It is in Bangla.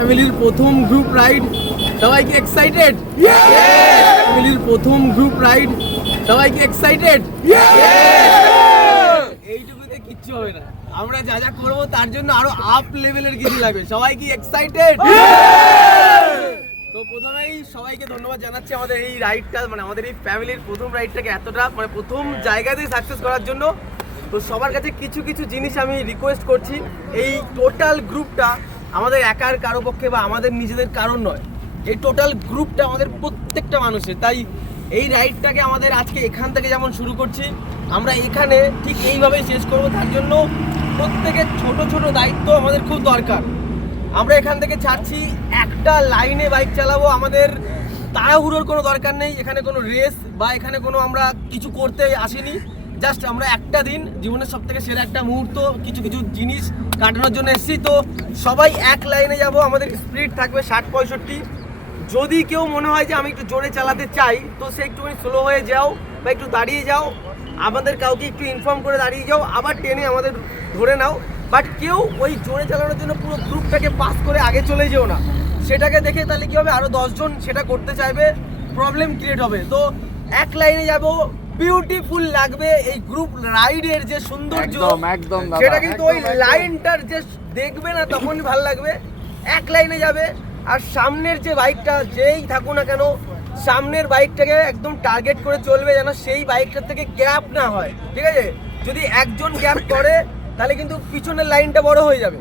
ফ্যামিলির প্রথম গ্রুপ রাইড, সবাই কি এক্সাইটেড? ফ্যামিলির প্রথম গ্রুপ রাইড, সবাই কি এক্সাইটেড? এইটুকুতে কিচ্ছু হবে না, আমরা যা যা করবো তার জন্য আরো আপ লেভেলের কিছু লাগবে। সবাই কি এক্সাইটেড? তো প্রথমেই সবাইকে ধন্যবাদ জানাচ্ছি আমাদের এই রাইডটা, মানে আমাদের এই ফ্যামিলির প্রথম রাইডটাকে এতটা মানে প্রথম জায়গাতেই সাকসেস করার জন্য। তো সবার কাছে কিছু কিছু জিনিস আমি রিকোয়েস্ট করছি, এই টোটাল গ্রুপটা আমাদের একার কারো পক্ষে বা আমাদের নিজেদের কারণ নয়, এই টোটাল গ্রুপটা আমাদের প্রত্যেকটা মানুষের। তাই এই রাইডটাকে আমাদের আজকে এখান থেকে যেমন শুরু করছি, আমরা এখানে ঠিক এইভাবেই শেষ করব। তার জন্য প্রত্যেকের ছোট ছোট দায়িত্ব আমাদের খুব দরকার। আমরা এখান থেকে ছাড়ছি, একটা লাইনে বাইক চালাবো, আমাদের তাড়াহুড়োর কোনো দরকার নেই, এখানে কোনো রেস বা এখানে কোনো আমরা কিছু করতে আসিনি। জাস্ট আমরা একটা দিন জীবনের সব থেকে সেরা একটা মুহূর্ত, কিছু কিছু জিনিস কাটানোর জন্য এসেছি। তো সবাই এক লাইনে যাব, আমাদের স্পিড থাকবে 60-65। যদি কেউ মনে হয় যে আমি একটু জোরে চালাতে চাই, তো সে একটুখানি স্লো হয়ে যাও বা একটু দাঁড়িয়ে যাও, আমাদের কাউকে একটু ইনফর্ম করে দাঁড়িয়ে যাও, আবার টেনে আমাদের ধরে নাও। বাট কেউ ওই জোরে চালানোর জন্য পুরো গ্রুপটাকে পাস করে আগে চলে যেও না। সেটাকে দেখে তাহলে কি হবে, আরো 10 জন সেটা করতে চাইবে, প্রবলেম ক্রিয়েট হবে। তো এক লাইনে যাব, বিউটিফুল লাগবে এই গ্রুপ রাইডের যে সৌন্দর্য, একদম সেটা কিন্তু ওই লাইনটার যে দেখবে না তখনই ভালো লাগবে। এক লাইনে যাবে, আর সামনের যে বাইকটা যেই থাকুক না কেন, সামনের বাইকটাকে একদম টার্গেট করে চলবে, যেন সেই বাইকটার থেকে গ্যাপ না হয়। ঠিক আছে, যদি একজন গ্যাপ করে তাহলে কিন্তু পিছনের লাইনটা বড় হয়ে যাবে।